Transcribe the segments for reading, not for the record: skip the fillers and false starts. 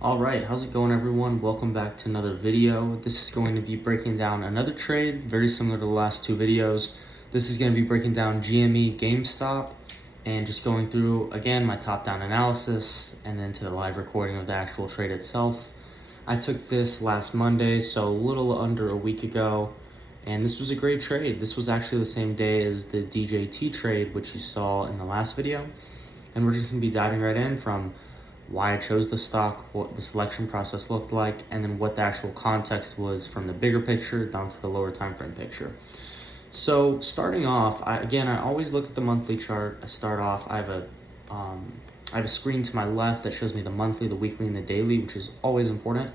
All right, how's it going, everyone? Welcome back to another video. This is going to be breaking down another trade, very similar to the last two videos. This is going to be breaking down GME GameStop and just going through, again, my top-down analysis and then to the live recording of the actual trade itself. I took this last Monday, so a little under a week ago, and this was a great trade. This was actually the same day as the DJT trade, which you saw in the last video. And we're just going to be diving right in from why I chose the stock, what the selection process looked like, and then what the actual context was from the bigger picture down to the lower time frame picture. So starting off, I always look at the monthly chart. I have a screen to my left that shows me the monthly, the weekly, and the daily, which is always important.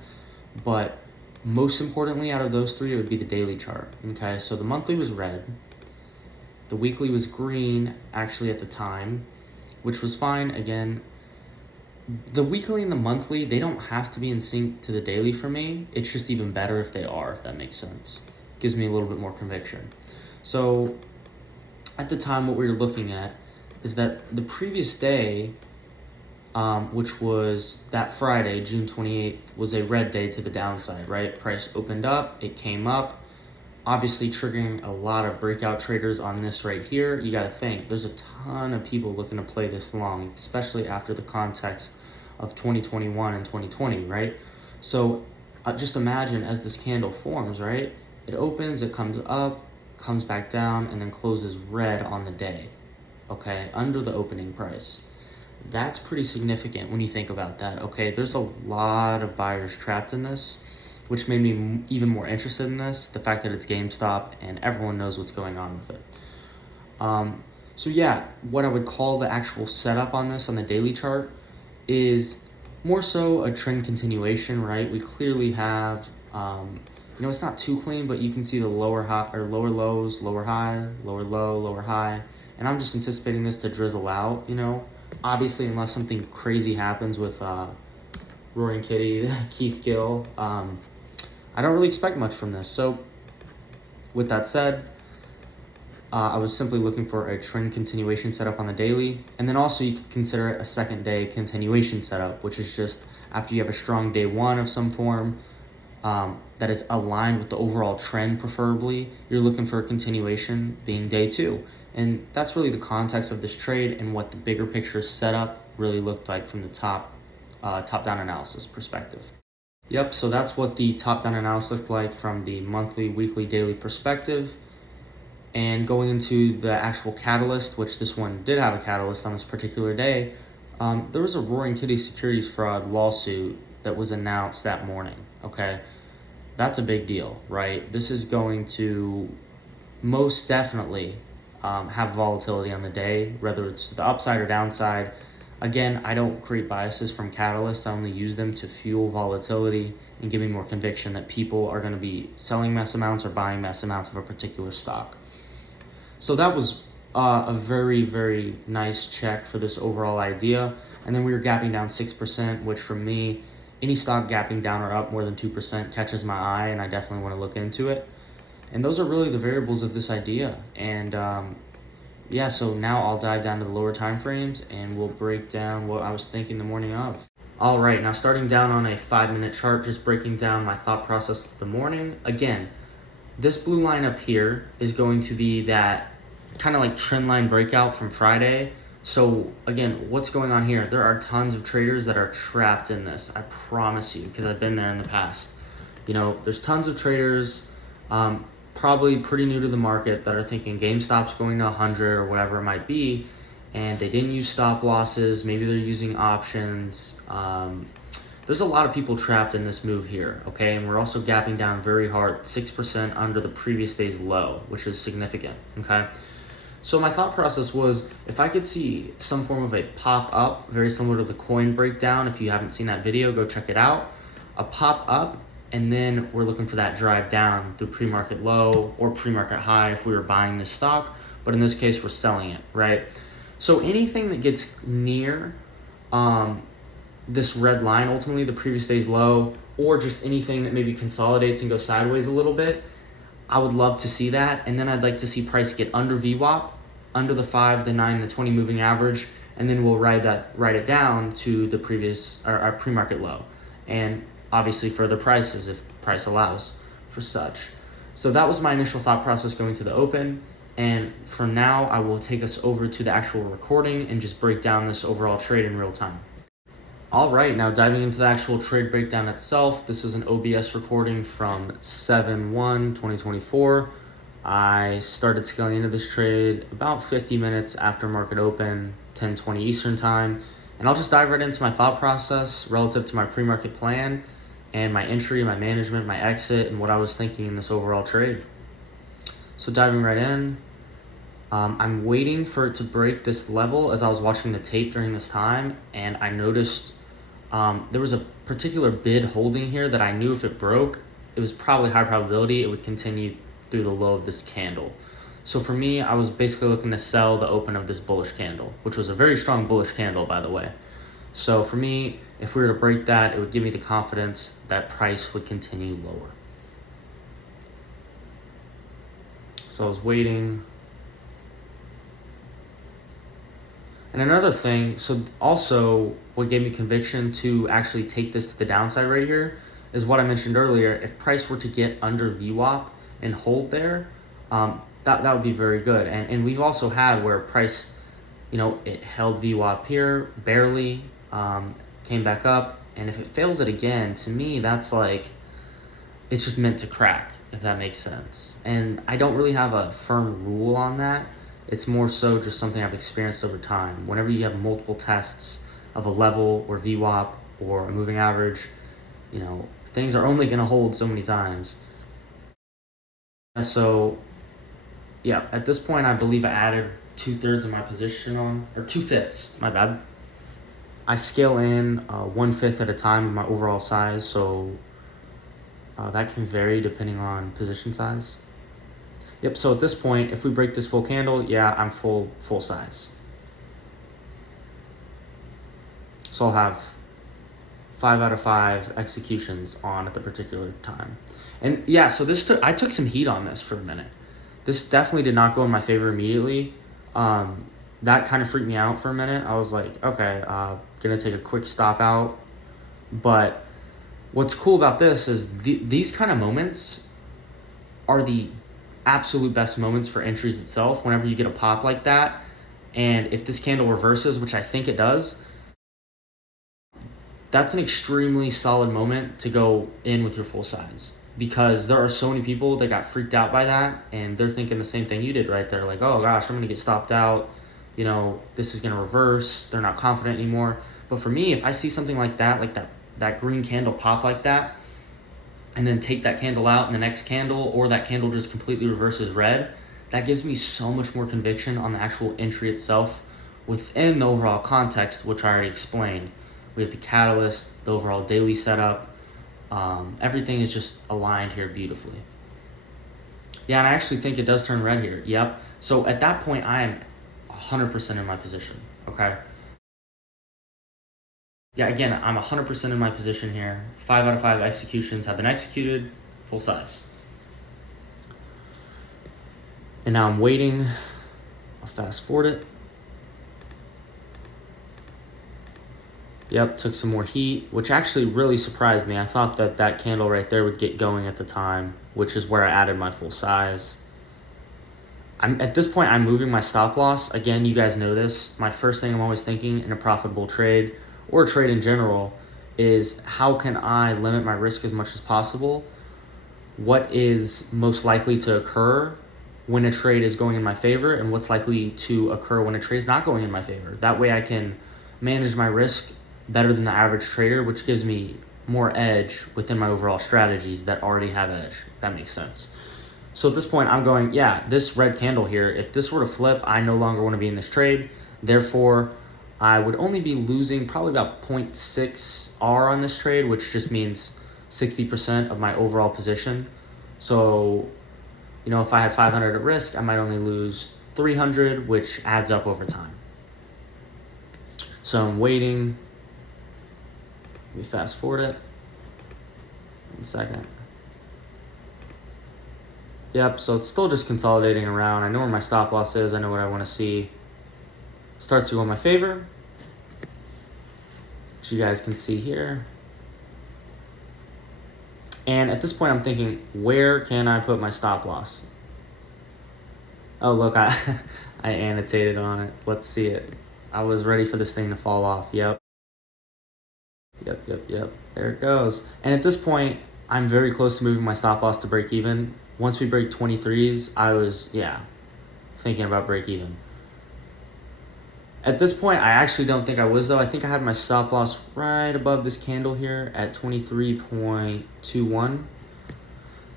But most importantly, out of those three, it would be the daily chart. Okay, so the monthly was red. The weekly was green, actually, at the time, which was fine. Again, the weekly and the monthly, they don't have to be in sync to the daily for me. It's just even better if they are, if that makes sense. Gives me a little bit more conviction. So at the time, what we were looking at is that the previous day, which was that Friday, June 28th, was a red day to the downside, right? Price opened up, it came up, obviously triggering a lot of breakout traders on this right here. You got to think, there's a ton of people looking to play this long, especially after the context of 2021 and 2020, right? So just imagine as this candle forms, right? It opens, it comes up, comes back down, and then closes red on the day, okay, under the opening price. That's pretty significant when you think about that, okay? There's a lot of buyers trapped in this, which made me even more interested in this, the fact that it's GameStop and everyone knows what's going on with it. So yeah, what I would call the actual setup on this on the daily chart is more so a trend continuation, right? We clearly have, it's not too clean, but you can see the lower high or lower lows, lower high, lower low, lower high. And I'm just anticipating this to drizzle out, obviously, unless something crazy happens with Roaring Kitty, Keith Gill. I don't really expect much from this. So with that said, I was simply looking for a trend continuation setup on the daily. And then also you could consider it a second day continuation setup, which is just after you have a strong day one of some form that is aligned with the overall trend, preferably, you're looking for a continuation being day two. And that's really the context of this trade and what the bigger picture setup really looked like from the top-down analysis perspective. Yep, so that's what the top-down analysis looked like from the monthly, weekly, daily perspective. And going into the actual catalyst, which this one did have a catalyst on this particular day, there was a Roaring Kitty securities fraud lawsuit that was announced that morning, okay? That's a big deal, right? This is going to most definitely have volatility on the day, whether it's the upside or downside. Again, I don't create biases from catalysts. I only use them to fuel volatility and give me more conviction that people are going to be selling mass amounts or buying mass amounts of a particular stock. So that was a very, very nice check for this overall idea. And then we were gapping down 6%, which for me, any stock gapping down or up more than 2% catches my eye, and I definitely want to look into it. And those are really the variables of this idea. And yeah, so now I'll dive down to the lower time frames and we'll break down what I was thinking the morning of. All right, now starting down on a 5-minute chart, just breaking down my thought process of the morning. Again, this blue line up here is going to be that kind of like trend line breakout from Friday. So again, what's going on here? There are tons of traders that are trapped in this. I promise you, because I've been there in the past. There's tons of traders, probably pretty new to the market, that are thinking GameStop's going to 100 or whatever it might be, and they didn't use stop losses. Maybe they're using options. There's a lot of people trapped in this move here, okay? And we're also gapping down very hard, 6% under the previous day's low, which is significant, okay? So my thought process was, if I could see some form of a pop-up, very similar to the coin breakdown, if you haven't seen that video, go check it out. A pop-up, and then we're looking for that drive down through pre-market low or pre-market high if we were buying this stock. But in this case, we're selling it, right? So anything that gets near this red line, ultimately the previous day's low, or just anything that maybe consolidates and goes sideways a little bit, I would love to see that. And then I'd like to see price get under VWAP, under the 5, the 9, the 20 moving average, and then we'll ride it down to the previous or our pre-market low. and obviously further prices if price allows for such. So that was my initial thought process going to the open. And for now, I will take us over to the actual recording and just break down this overall trade in real time. All right, now diving into the actual trade breakdown itself, this is an OBS recording from 7/1/2024. I started scaling into this trade about 50 minutes after market open, 10:20 Eastern time, and I'll just dive right into my thought process relative to my pre-market plan and my entry, my management, my exit, and what I was thinking in this overall trade. So diving right in, I'm waiting for it to break this level as I was watching the tape during this time, and I noticed there was a particular bid holding here that I knew if it broke, it was probably high probability it would continue through the low of this candle. So for me, I was basically looking to sell the open of this bullish candle, which was a very strong bullish candle, by the way. So for me, if we were to break that, it would give me the confidence that price would continue lower. So I was waiting. And another thing, so also what gave me conviction to actually take this to the downside right here is what I mentioned earlier. If price were to get under VWAP and hold there, that would be very good. And we've also had where price, it held VWAP here, barely, came back up. And if it fails it again, to me, that's like, it's just meant to crack, if that makes sense. And I don't really have a firm rule on that. It's more so just something I've experienced over time. Whenever you have multiple tests of a level or VWAP or a moving average, things are only going to hold so many times. And so, yeah, at this point, I believe I added 2/3 of my position on, or 2/5, my bad. I scale in 1/5 at a time of my overall size, so that can vary depending on position size. Yep, so at this point, if we break this full candle, yeah, I'm full size. So I'll have 5 out of 5 executions on at the particular time. And yeah, so I took some heat on this for a minute. This definitely did not go in my favor immediately. That kind of freaked me out for a minute. I was like, okay, gonna take a quick stop out. But what's cool about this is these kind of moments are the absolute best moments for entries itself. Whenever you get a pop like that, and if this candle reverses, which I think it does, that's an extremely solid moment to go in with your full size, because there are so many people that got freaked out by that, and they're thinking the same thing you did right there, like, oh gosh, I'm gonna get stopped out, this is gonna reverse, they're not confident anymore. But for me, if I see something like that green candle pop like that, and then take that candle out in the next candle, or that candle just completely reverses red, that gives me so much more conviction on the actual entry itself within the overall context, which I already explained. We have the catalyst, the overall daily setup. Everything is just aligned here beautifully. Yeah, and I actually think it does turn red here. Yep. So at that point, I am 100% in my position, okay? Yeah, again, I'm 100% in my position here. 5 out of 5 executions have been executed, full size. And now I'm waiting. I'll fast forward it. Yep, took some more heat, which actually really surprised me. I thought that candle right there would get going at the time, which is where I added my full size. At this point, I'm moving my stop loss. Again, you guys know this. My first thing I'm always thinking in a profitable trade, or a trade in general, is how can I limit my risk as much as possible? What is most likely to occur when a trade is going in my favor, and what's likely to occur when a trade is not going in my favor? That way I can manage my risk better than the average trader, which gives me more edge within my overall strategies that already have edge, if that makes sense. So at this point, I'm going, yeah, this red candle here, if this were to flip, I no longer want to be in this trade. Therefore, I would only be losing probably about 0.6 R on this trade, which just means 60% of my overall position. So, if I had 500 at risk, I might only lose 300, which adds up over time. So I'm waiting. Let me fast forward it. 1 second. Yep, so it's still just consolidating around. I know where my stop loss is. I know what I want to see. Starts to go in my favor, which you guys can see here. And at this point, I'm thinking, where can I put my stop loss? Oh, look, I, I annotated on it. Let's see it. I was ready for this thing to fall off. Yep. Yep. There it goes. And at this point, I'm very close to moving my stop loss to break even. Once we break 23s, I was, thinking about break even. At this point, I actually don't think I was, though. I think I had my stop loss right above this candle here at 23.21.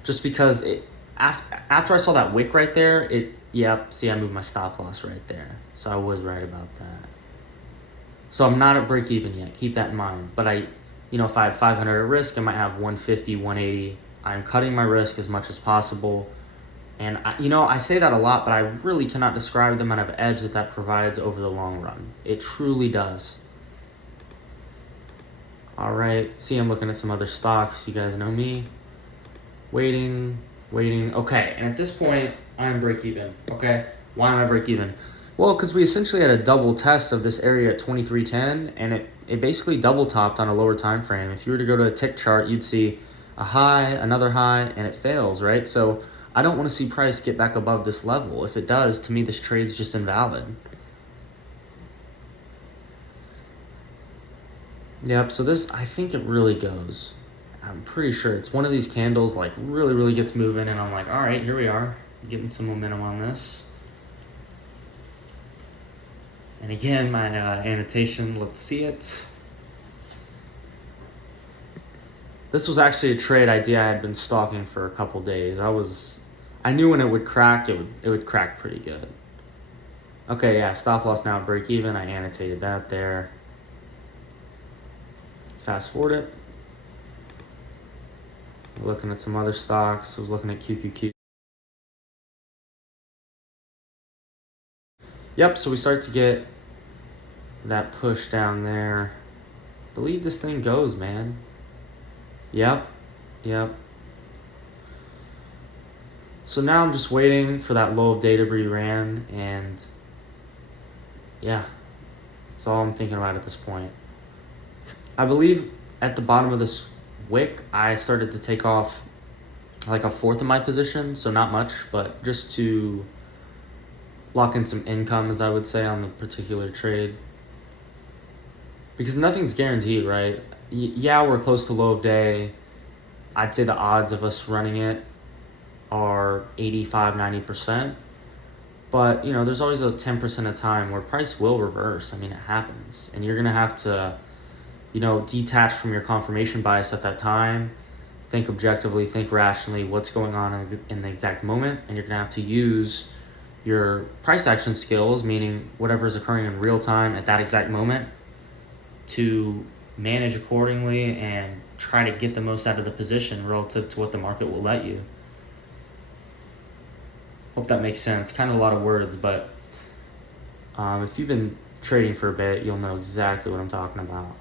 Just because after I saw that wick right there, see, I moved my stop loss right there. So I was right about that. So I'm not at break even yet. Keep that in mind. But if I had 500 at risk, I might have 150, 180. I'm cutting my risk as much as possible. And I say that a lot, but I really cannot describe the amount of edge that provides over the long run. It truly does. All right. See, I'm looking at some other stocks. You guys know me. Waiting. Okay. And at this point, I'm break even. Okay. Why am I break even? Well, because we essentially had a double test of this area at 2310, and it basically double topped on a lower time frame. If you were to go to a tick chart, you'd see a high, another high, and it fails, right? So I don't want to see price get back above this level. If it does, to me, this trade's just invalid. Yep, so this, I think it really goes. I'm pretty sure it's one of these candles, like, really gets moving, and I'm like, all right, here we are, getting some momentum on this. And again, my annotation, let's see it. This was actually a trade idea I had been stalking for a couple days. I knew when it would crack, it would crack pretty good. Okay, yeah, stop loss now, break even. I annotated that there. Fast forward it. Looking at some other stocks. I was looking at QQQ. Yep, so we start to get that push down there. I believe this thing goes, man. Yep. So now I'm just waiting for that low of day to be ran, and that's all I'm thinking about at this point. I believe at the bottom of this wick, I started to take off like a fourth of my position, so not much, but just to lock in some income, as I would say, on the particular trade. Because nothing's guaranteed, right? We're close to low of day. I'd say the odds of us running it are 85-90%. But, there's always a 10% of time where price will reverse. I mean, it happens. And you're going to have to, detach from your confirmation bias at that time. Think objectively, think rationally, what's going on in the exact moment. And you're going to have to use your price action skills, meaning whatever is occurring in real time at that exact moment, to manage accordingly and try to get the most out of the position relative to what the market will let you. Hope that makes sense. Kind of a lot of words, but if you've been trading for a bit, you'll know exactly what I'm talking about.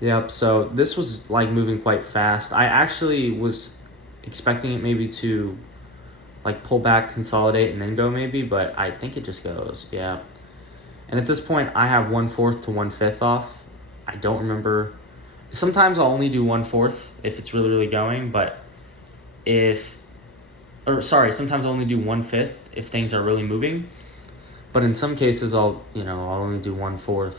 Yep, so this was like moving quite fast. I actually was expecting it maybe to like pull back, consolidate, and then go maybe, but I think it just goes, yeah. And at this point, I have 1/4 to 1/5 off. I don't remember. Sometimes I'll only do 1/4 if it's really going, but sometimes I'll only do 1/5 if things are really moving. But in some cases, I'll only do 1/4.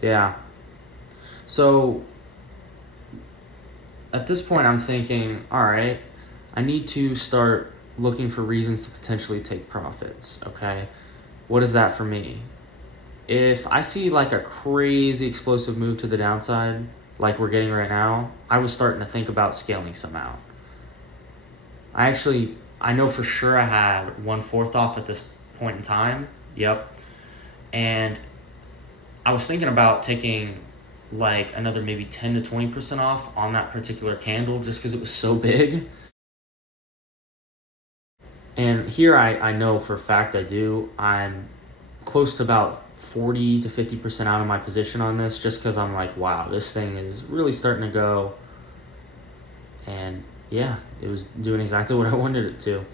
Yeah. So at this point, I'm thinking, all right, I need to start looking for reasons to potentially take profits, okay? What is that for me? If I see like a crazy explosive move to the downside, like we're getting right now, I was starting to think about scaling some out. I know for sure I had 1/4 off at this point in time. Yep. And I was thinking about taking like another maybe 10 to 20% off on that particular candle just because it was so big. And here I know for a fact I'm close to about 40 to 50% out of my position on this just because I'm like, wow, this thing is really starting to go. And yeah, it was doing exactly what I wanted it to.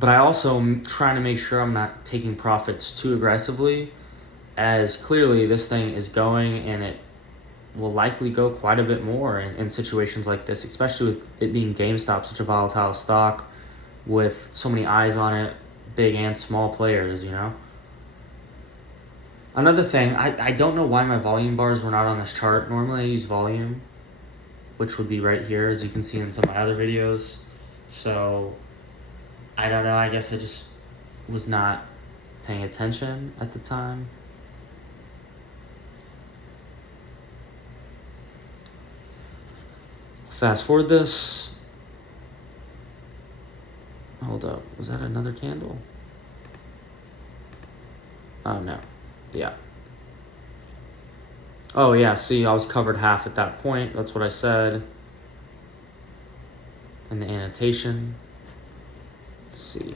but I also am trying to make sure I'm not taking profits too aggressively, as clearly this thing is going and it will likely go quite a bit more in situations like this, especially with it being GameStop, such a volatile stock with so many eyes on it, big and small players, you know? Another thing, I don't know why my volume bars were not on this chart. Normally I use volume, which would be right here, as you can see in some of my other videos. So I don't know, I guess I just was not paying attention at the time. Fast forward this. Hold up, was that another candle? Oh no, yeah. Oh yeah, see, I was covered half at that point. That's what I said in the annotation. Let's see.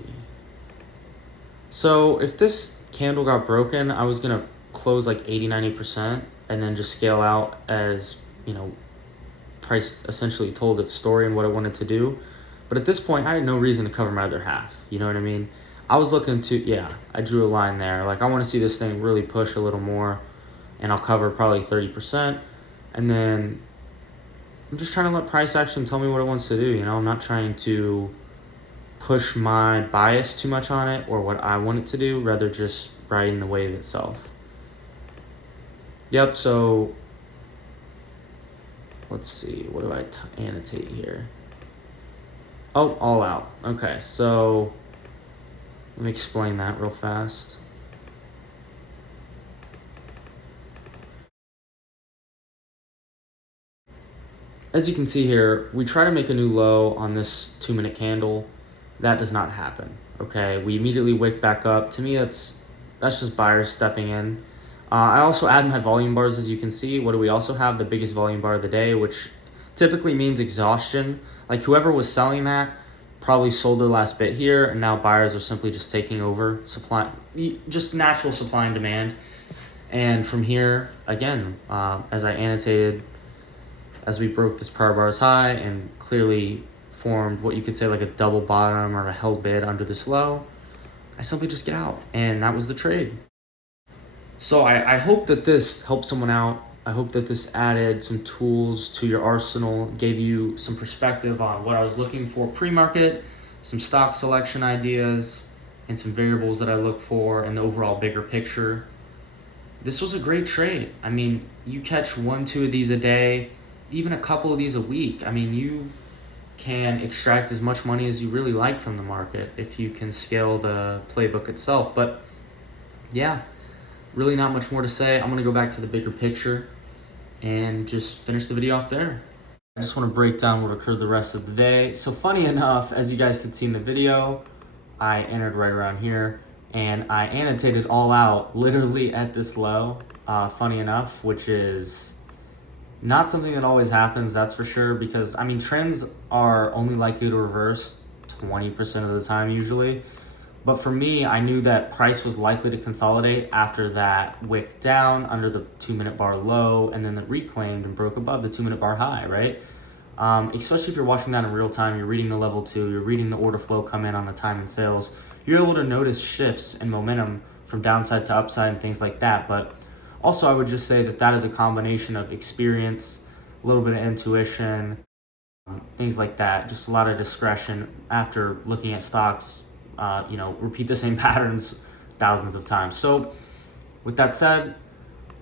So if this candle got broken, I was gonna close like 80-90% and then just scale out as, you know, price essentially told its story and what it wanted to do. But at this point, I had no reason to cover my other half. You know what I mean? I was looking to, yeah, I drew a line there. Like, I want to see this thing really push a little more, and I'll cover probably 30%. And then I'm just trying to let price action tell me what it wants to do. You know, I'm not trying to push my bias too much on it or what I want it to do, rather just riding the wave itself. Yep, so let's see, what do I annotate here? Oh, all out. Okay, so let me explain that real fast. As you can see here, we try to make a new low on this 2-minute candle. That does not happen, okay? We immediately wick back up. To me, that's just buyers stepping in. I also add my volume bars, as you can see. What do we also have? The biggest volume bar of the day, which typically means exhaustion. Like, whoever was selling that probably sold their last bit here, and now buyers are simply just taking over supply, just natural supply and demand. And from here, again, as I annotated, as we broke this prior bars high and clearly formed what you could say like a double bottom or a held bid under this low, I simply just get out, and that was the trade. So I hope that this helped someone out. I hope that this added some tools to your arsenal, gave you some perspective on what I was looking for pre-market, some stock selection ideas, and some variables that I look for in the overall bigger picture. This was a great trade. I mean, you catch 1-2 of these a day, even a couple of these a week. I mean, you can extract as much money as you really like from the market if you can scale the playbook itself. But yeah, really not much more to say. I'm gonna go back to the bigger picture and just finish the video off there. I just want to break down what occurred the rest of the day. So funny enough, as you guys could see in the video, I entered right around here and I annotated all out literally at this low, funny enough, which is not something that always happens, that's for sure, because I mean, trends are only likely to reverse 20% of the time usually. But for me, I knew that price was likely to consolidate after that wick down under the 2-minute bar low, and then it reclaimed and broke above the 2-minute bar high, right? Especially if you're watching that in real time, you're reading the level 2, you're reading the order flow come in on the time and sales, you're able to notice shifts in momentum from downside to upside and things like that. But also, I would just say that that is a combination of experience, a little bit of intuition, things like that, just a lot of discretion after looking at stocks, repeat the same patterns thousands of times. So with that said,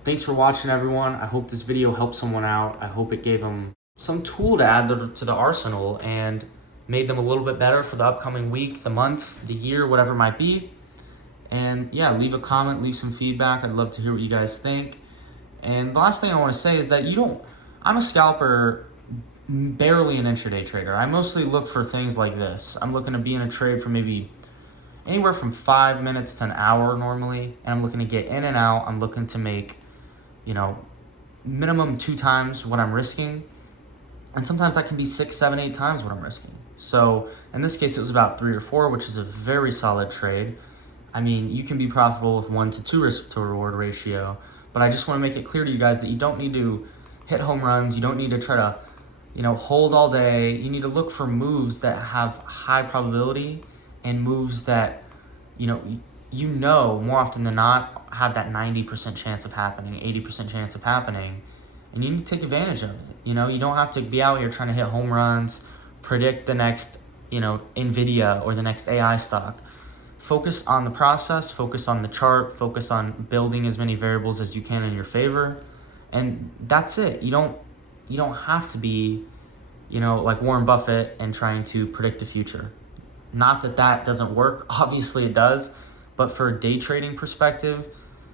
thanks for watching, everyone. I hope this video helped someone out. I hope it gave them some tool to add to the arsenal and made them a little bit better for the upcoming week, the month, the year, whatever it might be. And yeah, leave a comment, leave some feedback. I'd love to hear what you guys think. And the last thing I want to say is that I'm a scalper, barely an intraday trader. I mostly look for things like this. I'm looking to be in a trade for maybe anywhere from 5 minutes to an hour normally, and I'm looking to get in and out. I'm looking to make, minimum 2 times what I'm risking, and sometimes that can be 6, 7, 8 times what I'm risking. So in this case, it was about 3 or 4, which is a very solid trade. I mean, you can be profitable with 1 to 2 risk to reward ratio, but I just want to make it clear to you guys that you don't need to hit home runs. You don't need to try to, hold all day. You need to look for moves that have high probability and moves that, more often than not have that 90% chance of happening, 80% chance of happening, and you need to take advantage of it. You don't have to be out here trying to hit home runs, predict the next, NVIDIA or the next AI stock. Focus on the process, focus on the chart, focus on building as many variables as you can in your favor, and that's it. You don't have to be, like Warren Buffett and trying to predict the future. Not that doesn't work, obviously it does, but for a day trading perspective,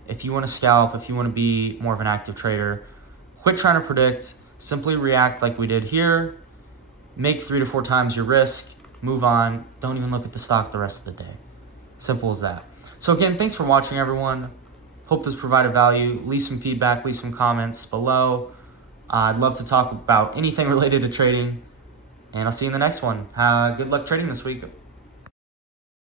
if you want to scalp, if you want to be more of an active trader, quit trying to predict, simply react like we did here, make 3 to 4 times your risk, move on, don't even look at the stock the rest of the day. Simple as that. So again, thanks for watching, everyone. Hope this provided value. Leave some feedback, leave some comments below. I'd love to talk about anything related to trading, and I'll see you in the next one. Good luck trading this week.